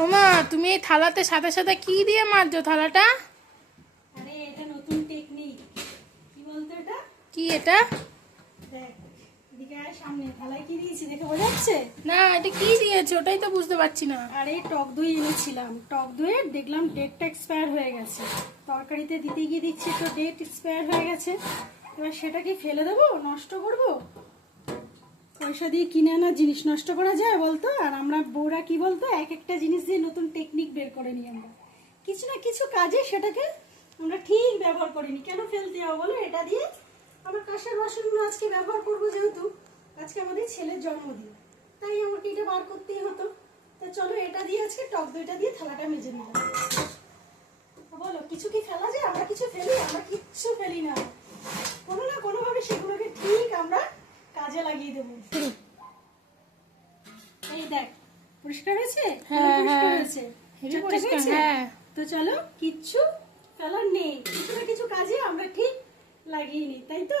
ওমা, তুমি এই থালাতে সাথে সাথে কি দিয়ে মাজছো থালাটা? আরে এটা নতুন টেকনিক। কি বলতো এটা? কি এটা? দেখ, এদিকে আয় সামনে। থালায় কি দিয়েছি দেখে বোঝা যাচ্ছে? না, এটা কি দিয়েছো ওটাই তো বুঝতে পারছি না। আরে টক দই এনেছিলাম, টক দইয়ে দেখলাম ডেটটা এক্সপায়ার হয়ে গেছে। তরকারিতে দিতে গিয়ে দেখছি তো ডেট এক্সপায়ার হয়ে গেছে। এবার সেটা কি ফেলে দেবো, নষ্ট করব? পয়সা দিয়ে কিনে আনা জিনিস নষ্ট করা যায় বলতো? আর আমরা বউরা কি বলতো, এক একটা জিনিস দিয়ে নতুন টেকনিক বের করে নিই আমরা। কিছু না কিছু কাজে সেটাকে আমরা ঠিক ব্যবহার করিনি। কেন ফেলতে হবে বলো? এটা দিয়ে আমার কাঁসার বাসনগুলো আজকে ব্যবহার করবো, যেহেতু আজকে আমাদের ছেলের জন্মদিন, তাই আমাকে এটা বার করতেই হতো। তা চলো, এটা দিয়ে আজকে টক দইটা দিয়ে থালাটা মেজে নিলাম। বলো, কিছু কি ফেলা যায়? আমরা কিছু ফেলি? আমরা কিচ্ছু ফেলি না। কোনো না কোনোভাবে সেগুলোকে ঠিক আমরা কাজে লাগিয়ে দেবো। এই দেখ, পরিষ্কার হয়েছে? হ্যাঁ, পরিষ্কার হ্যাঁ। হয়েছে? হেবি ঠিকঠাক পরিষ্কার, হয়েছে? হ্যাঁ। তো চলো, কিচ্ছু ফেলার নেই। কিছু না কিছু কাজে আমরা ঠিক লাগিয়ে নিই, তাই তো?